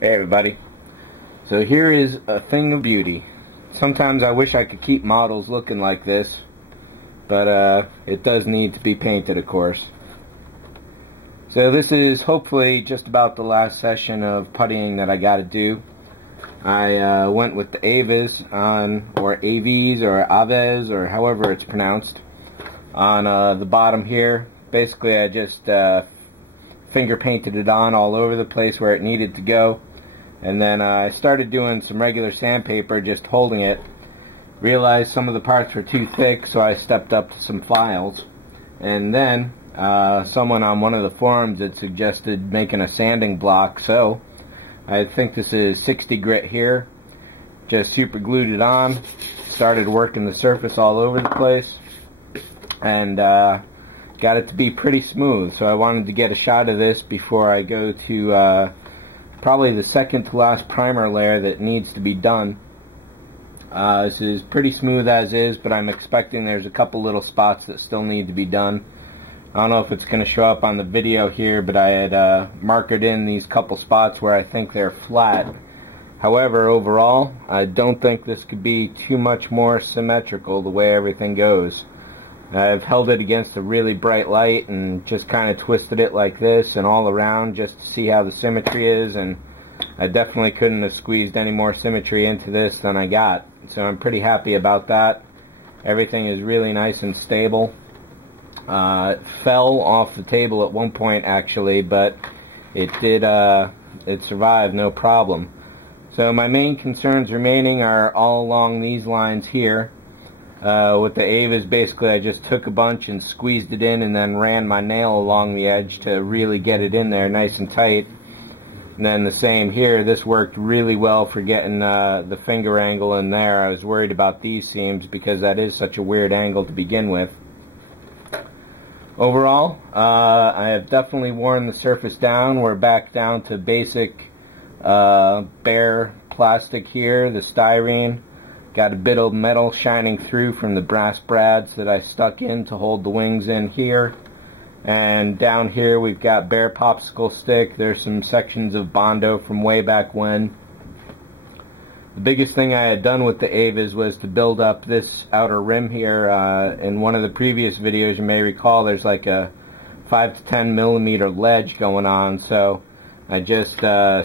Hey everybody. So here is a thing of beauty. Sometimes I wish I could keep models looking like this, but it does need to be painted, of course. So this is hopefully just about the last session of puttying that I got to do. I went with the Aves or Aves or Aves or however it's pronounced on the bottom here. Basically I just finger painted it on all over the place where it needed to go. And then I started doing some regular sandpaper, just holding it. Realized some of the parts were too thick, so I stepped up to some files. And then someone on one of the forums had suggested making a sanding block, so I think this is 60 grit here. Just super glued it on, started working the surface all over the place, and got it to be pretty smooth. So I wanted to get a shot of this before I go to probably the second to last primer layer that needs to be done. This is pretty smooth as is, but I'm expecting there's a couple little spots that still need to be done. I don't know if it's going to show up on the video here, but I had markered in these couple spots where I think they're flat. However, overall, I don't think this could be too much more symmetrical the way everything goes. I've held it against a really bright light and just kind of twisted it like this and all around just to see how the symmetry is, and I definitely couldn't have squeezed any more symmetry into this than I got. So I'm pretty happy about that. Everything is really nice and stable. It fell off the table at one point actually, but it did, it survived no problem. So my main concerns remaining are all along these lines here. With the Aves, basically I just took a bunch and squeezed it in and then ran my nail along the edge to really get it in there nice and tight. And then the same here, this worked really well for getting the finger angle in there. I was worried about these seams because that is such a weird angle to begin with. Overall, I have definitely worn the surface down. We're back down to basic bare plastic here, the styrene. Got a bit of metal shining through from the brass brads that I stuck in to hold the wings in here. And down here we've got bare popsicle stick. There's some sections of Bondo from way back when. The biggest thing I had done with the Aves was to build up this outer rim here. In one of the previous videos you may recall there's like a 5 to 10 millimeter ledge going on, so I just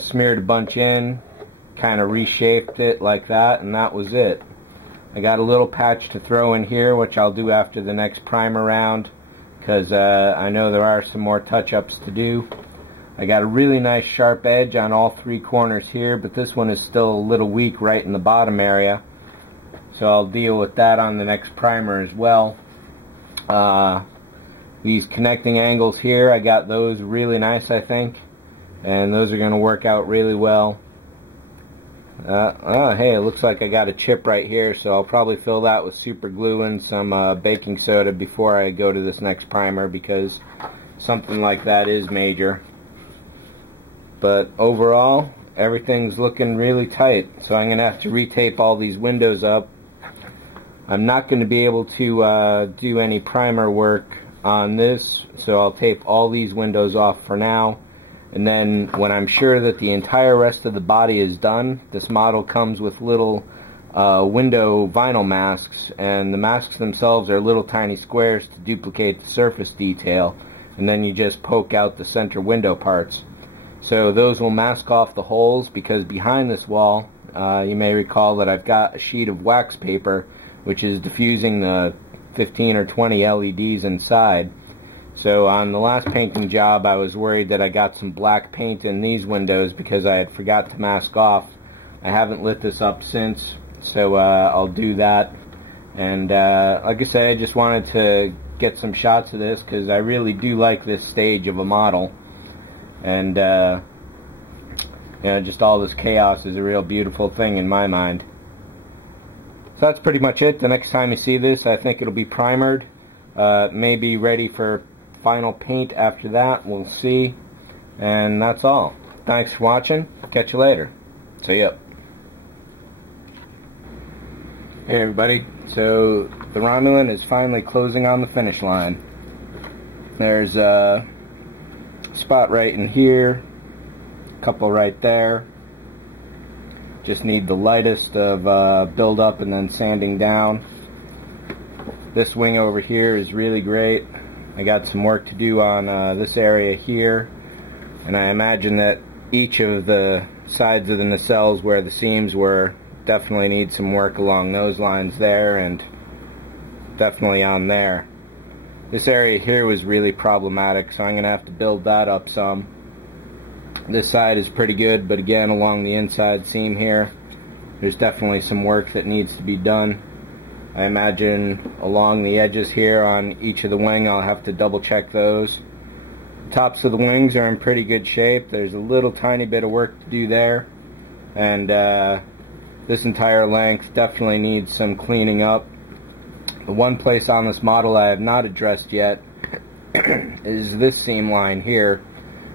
smeared a bunch in, kind of reshaped it like that, and that was it. I got a little patch to throw in here, which I'll do after the next primer round, because I know there are some more touch-ups to do. I got a really nice sharp edge on all three corners here, but this one is still a little weak right in the bottom area, so I'll deal with that on the next primer as well. These connecting angles here, I got those really nice, I think, and those are going to work out really well. Hey, it looks like I got a chip right here, so I'll probably fill that with super glue and some baking soda before I go to this next primer, because something like that is major. But overall, everything's looking really tight, so I'm going to have to retape all these windows up. I'm not going to be able to do any primer work on this, so I'll tape all these windows off for now. And then when I'm sure that the entire rest of the body is done, this model comes with little window vinyl masks, and the masks themselves are little tiny squares to duplicate the surface detail, and then you just poke out the center window parts. So those will mask off the holes, because behind this wall, you may recall that I've got a sheet of wax paper which is diffusing the 15 or 20 LEDs inside. So on the last painting job I was worried that I got some black paint in these windows because I had forgot to mask off. I haven't lit this up since, so I'll do that. And like I said, I just wanted to get some shots of this because I really do like this stage of a model. And you know, just all this chaos is a real beautiful thing in my mind. So that's pretty much it. The next time you see this, I think it'll be primered. May be ready for final paint after that, we'll see. And that's all. Thanks for watching. Catch you later. See ya. Hey everybody, so the Romulan is finally closing on the finish line. There's a spot right in here, a couple right there, Just need the lightest of build up and then sanding down. This wing over here is really great. I got some work to do on this area here, and I imagine that each of the sides of the nacelles where the seams were definitely need some work along those lines there, and definitely on there. This area here was really problematic, so I'm going to have to build that up some. This side is pretty good, but again, along the inside seam here, there's definitely some work that needs to be done. I imagine along the edges here on each of the wing, I'll have to double check those. The tops of the wings are in pretty good shape. There's a little tiny bit of work to do there, and this entire length definitely needs some cleaning up. The one place on this model I have not addressed yet is this seam line here,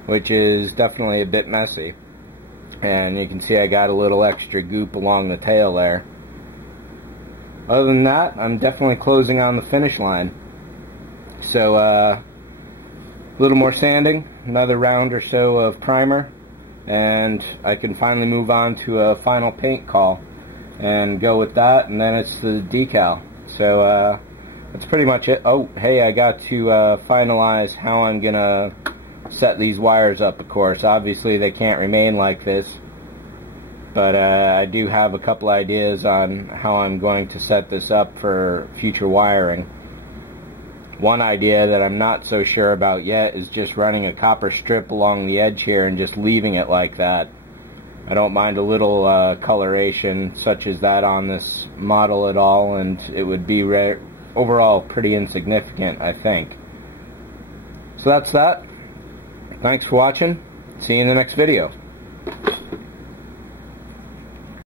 which is definitely a bit messy, and you can see I got a little extra goop along the tail there. Other than that, I'm definitely closing on the finish line. So a little more sanding, another round or so of primer, and I can finally move on to a final paint call and go with that, and then it's the decal. So that's pretty much it. Oh, hey, I got to finalize how I'm gonna set these wires up, of course. Obviously they can't remain like this, but I do have a couple ideas on how I'm going to set this up for future wiring. One idea that I'm not so sure about yet is just running a copper strip along the edge here and just leaving it like that. I don't mind a little coloration such as that on this model at all, and it would be overall pretty insignificant, I think. So that's that. Thanks for watching. See you in the next video.